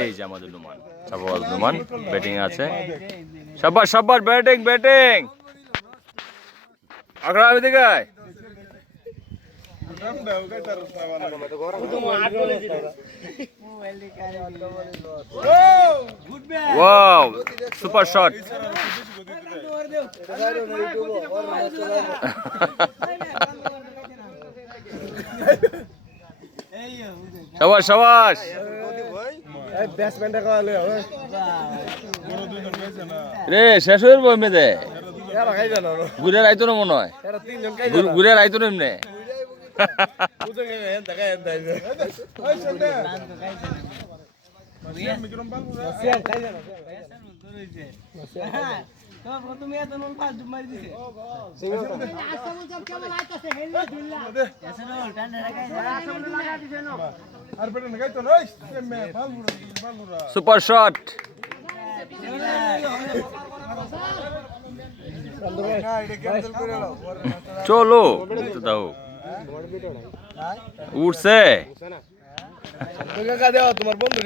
এই যে আমাদের নুমান সাবাস নুমান ব্যাটিং আছে সাবাস সাবাস ব্যাটিং ব্যাটিং আকরা আমি দেখাই ওয়াও সুপার শট শাবাশ শাবাশ রে শেষ হয়ে যাবো এমনি ঘুরে আইতো না মনে হয় ঘুরে আইতো না এমনি তুমি এত নল পাঁচ ডুব মারি দিছে সুপার শট চলো দাও উঠছে তোমার বন্ধু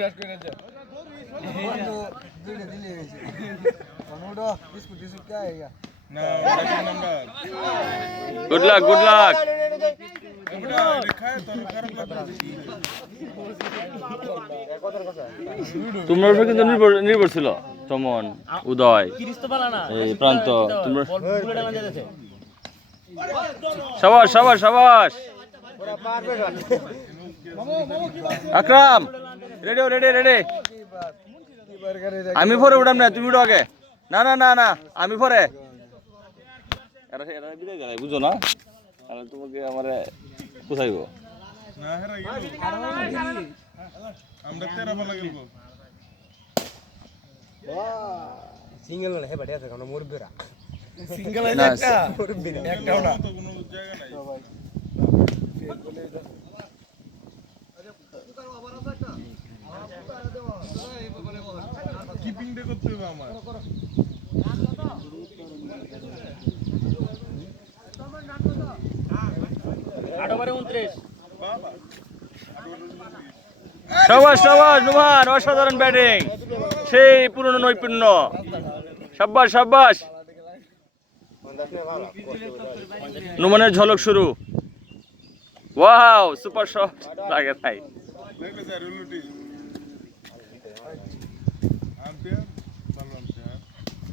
গুড লাক গুড লাক তোমরা কিন্তু নির্ভর ছিল চমন উদয় এই প্রান্ত তোমরা সাবাস সাবাস সাবাস আকরাম রেডি রেডি রেডি আমি পরে উঠাম না তুমি উঠো আগে না না না না আমি পরে বুঝো না তোমাকে আমার কোথাইব সিঙ্গেল হে বাড়ি আছে কোনো মুরবিরা সিঙ্গেল একটা মুরবিরা একটাও না কোনো জায়গা নাই কিপিং ডে করতে হবে আমার সাবাস সাবাস নুমান অসাধারণ ব্যাটিং সেই পুরনো নৈপুণ্য সাব্বাস সাব্বাস নুমানের ঝলক শুরু ওয়াও সুপার শট লাগে ভাই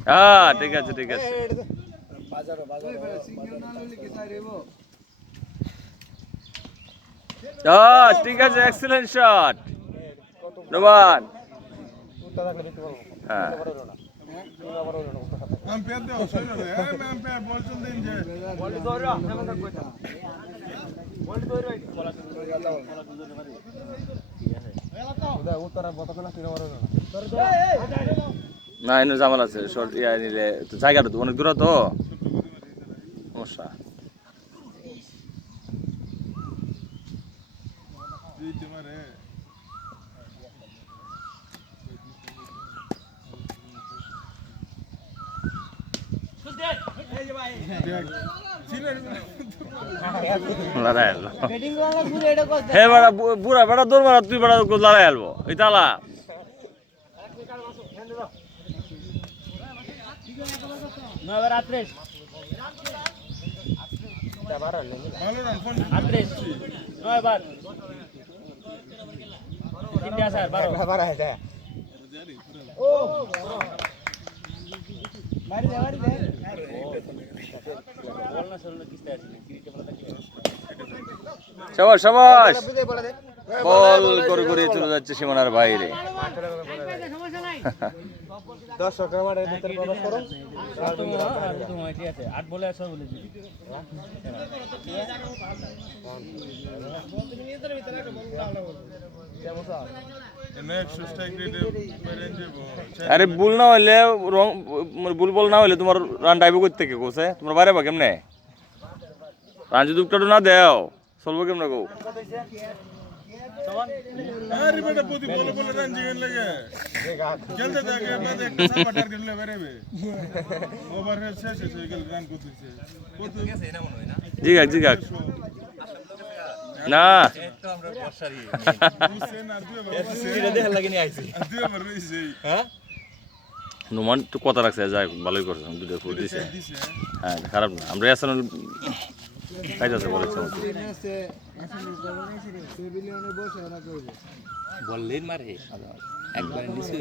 হ্যাঁ ঠিক আছে ঠিক আছে ঠিক আছে এক্সেলেন্ট শট নুমান হ্যাঁ আম্পায়ার দাও সরে রে আম্পায়ার বল চল দিন যে বল ধরে এমন থাকবে না বল ধরে বলা ঠিক আছে ওদা উত্তরা বতকনা কিনা মারো না না এনে জামাল আছে শর্ট ইয়া নিলে তো জায়গাটা তো অনেক দূর তো সমস্যা তুই তোমারে হে বড়া বুড়া বড়া দৌড় মারা তুই বড়া লড়াই আলবো এই তালা সাবাস সাবাস বল করে করে চলে যাচ্ছে সীমানার বাইরে দর্শকের মাঠে ভিতরে প্রবেশ করো ঠিক আছে 8 বলে 100 বলেছি আরে ভুল না হইলে ভুল বল না হইলে তোমার রান ডাইভ করতে কে কোসে তোমার বাইরে বা কেমনে রান যদি উঠটা না দেও চলবো কেমনে গো আরে বেটা প্রতি বল বলে রান জিগন লাগে খেলতে থাকে মাঝে একটা সাপা টার্গেট লে বেরবে ওভার শেষ হয়ে গেল রান করতেছে কত গেছে এটা মনে হয় না জিগাক জিগাক না বুঝছেন আর দুইবার রইছে নোমান তো কথা রাখছে যাই হোক, ভালোই করছে দুটো ফুল দিছে দিছে হ্যাঁ খারাপ না আমরা আসলে খাইতেছে বলেছে বললেন মারে একবার নিচে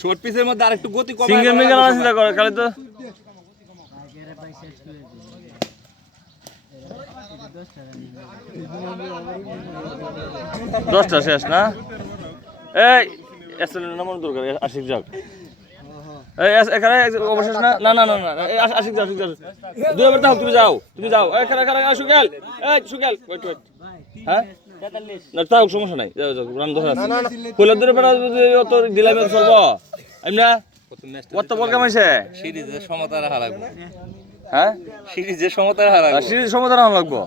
শর্ট পিসের মধ্যে আরেকটু গতি কম সিঙ্গেল মিঙ্গেল আনা চিন্তা করে খালি তো দশটা শেষ না এই আসলে নামানো দরকার আশিক যাক এই এখানে অবশেষ না না না না না এই আশিক যাও আশিক যাও দুই নম্বর দাও তুমি যাও এখানে এখানে সুকেল এই সুকেল ওয়েট ওয়েট হ্যাঁ না তাও সমস্যা নাই যাও যাও রান ধরে আছে ফুলের দূরে বেড়া অত দিলাম চলব এমনা কত বল কামাইছে সিরিজের সমতা রাখা লাগবে হ্যাঁ সিরিজের সমতা রাখা লাগবে সিরিজ সমাধান হওয়া লাগবো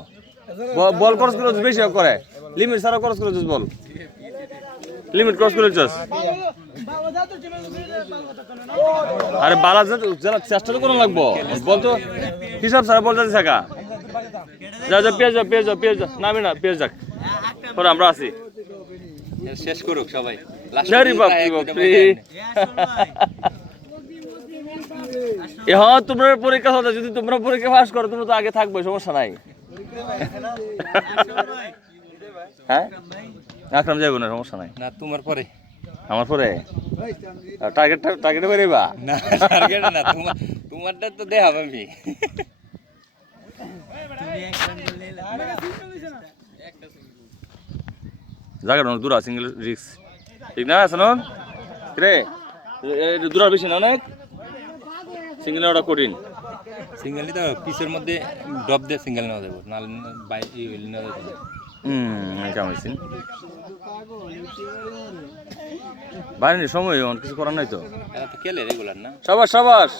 বল ক্রস করে বেশি করে লিমিট সারা ক্রস করে বল লিমিট ক্রস করে চস আরে বালা যারা চেষ্টা তো করা লাগবো বল তো হিসাব সারা বল যাচ্ছে থাকা যা যা পেয়ে যা নামি না পেয়ে যাক পরে আমরা আছি শেষ করুক সবাই নারি বাপ রে হ্যাঁ তোমরা পরীক্ষা হতো যদি তোমরা পরীক্ষা পাস করো তোমরা তো আগে থাকবে সমস্যা নাই হ্যাঁ আকরাম যাইব না সমস্যা নাই না তোমার পরে আমার পরে টার্গেটে বেরিবা না টার্গেট না তোমারটা তো দেখাব আমি জায়গাটা অনেক দূর সিঙ্গেল রিক্স ঠিক না সানন রে দূর বেশি না অনেক সিঙ্গেল ওটা কঠিন সিঙ্গেল তো পিসের মধ্যে ড্রপ দিয়ে সিঙ্গেল নেওয়া যাবে নাহলে বাই নেওয়া যাবে কামাইছেন বাইরে সময় অনেক কিছু করার নাই তো এরা তো খেলে রেগুলার না সাবাস সাবাস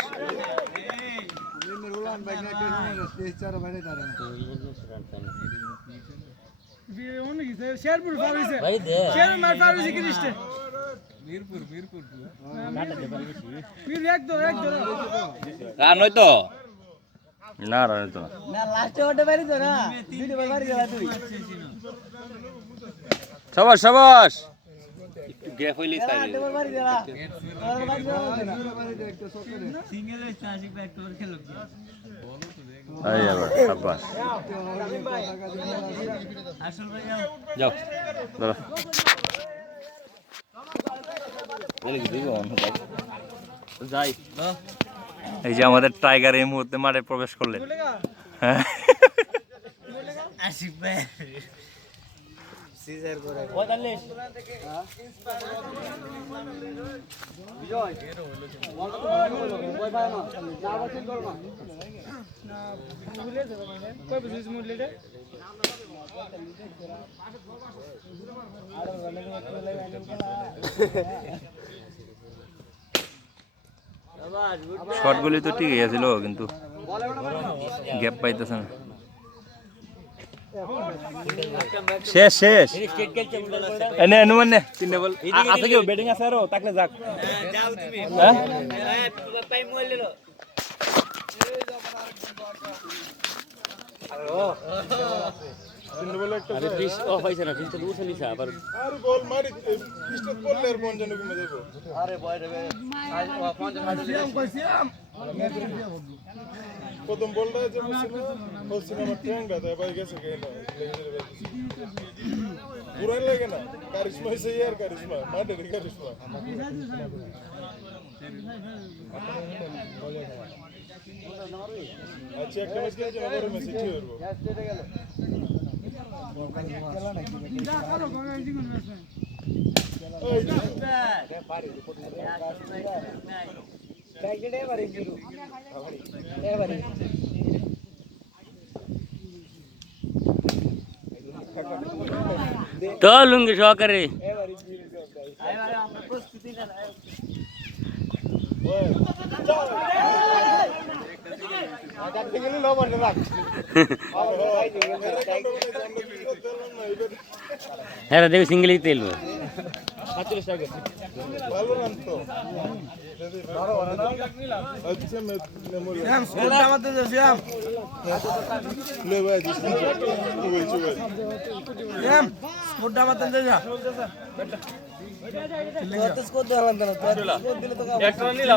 রান হয়তো না রানি তো না সাবাস সাবাস একটু গ্যাপ হইলেই সাইড এই আবার সাবাস যাও দাঁড়া যাই এই যে আমাদের টাইগার এই মুহূর্তে মাঠে প্রবেশ করলেন হ্যাঁ শটগুলি তো ঠিকই আছিল কিন্তু গ্যাপ পাইতেছে না শেষ শেষ এনে অনুমান নে তিনটা বল আছে কি ব্যাটিং আছে আরো তাকলে যাক যাও তুমি পাই মোল লিলো আরে পিস অফ হইছে না পিসটা দূর চলিছে আবার আর বল মারি পিস্টল বললে আর 50 কমে দেব আরে বয় রে 50 প্রথম বলটা যে বলছিল আমার ট্রেনটা তাই ভাই গেছে কেনা পুরান লাগে না কারিশমা হইছে ইয়ার কারিশমা মাঠে কারিশমা আচ্ছা একটা ম্যাচ খেলছে না বড় ম্যাচ কি করব তো লুঙ্গি সহকারে হ্যাঁ দেখ সিঙ্গেলই তেল 45 টাকা ভালো রান তো আচ্ছা মেমোরি স্কোরটা আমাদের দে শ্যাম লে ভাই দিস চুগল চুগল শ্যাম স্কোরটা আমাদের দে যা একটা নিলাম